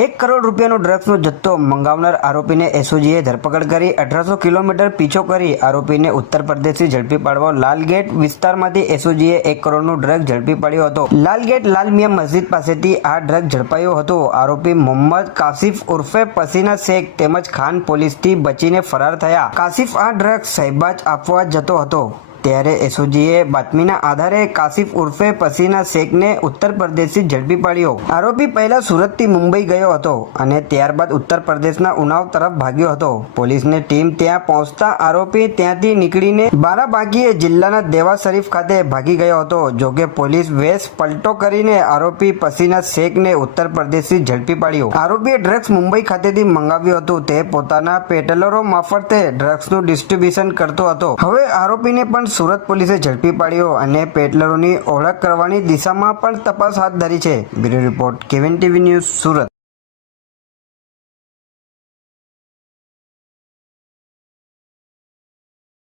1 કરોડ રૂપિયાનો ડ્રગ્સનો જથ્થો મંગાવનાર આરોપીને એસઓજીએ ધરપકડ કરી 1800 કિલોમીટર પીછો કરી આરોપીને ઉત્તર પ્રદેશથી ઝડપી પાડવા લાલગેટ વિસ્તારમાંથી એસઓજીએ 1 કરોડનું ડ્રગ ઝડપી પાડ્યો હતો। લાલગેટ લાલમિયા મસ્જિદ પાસેથી આ ડ્રગ ઝડપાયો હતો। આરોપી મોહમ્મદ કાસિફ ઉર્ફે પસીના શેખ તેમજ ખાન પોલીસથી બચીને ફરાર થયા। કાસિફ આ ડ્રગ શહેબાજ આપવા જતો હતો ત્યારે એસઓજીએ બાતમીના આધારે કાસિફ ઉર્ફે પસીના શેખને ઉત્તર પ્રદેશથી ઝડપી પાડ્યો। આરોપી પહેલા સુરતથી મુંબઈ ગયો હતો અને ત્યારબાદ ઉત્તર પ્રદેશના ઉનાવ તરફ ભાગ્યો હતો। પોલીસની ટીમ ત્યાં પહોંચતા આરોપી ત્યાંથી નીકળીને બારાબાંકીએ જિલ્લાના દેવા શરીફ ખાતે ભાગી ગયો હતો। જોકે પોલીસ વેશ પલટો કરીને આરોપી પસીના શેખને ઉત્તર પ્રદેશથી ઝડપી પાડ્યો। આરોપીએ ડ્રગ્સ મુંબઈ ખાતેથી મંગાવ્યું હતું। તે પોતાના પેટલરો મારફતે ડ્રગ્સનું ડિસ્ટ્રીબ્યુશન કરતો હતો। હવે આરોપીને પણ સુરત પોલીસે ઝડપી પાડ્યો અને પેટલરોની ઓળખ કરવાની દિશામાં પણ તપાસ હાથ ધરી છે। Bureau report KVN TV news Surat.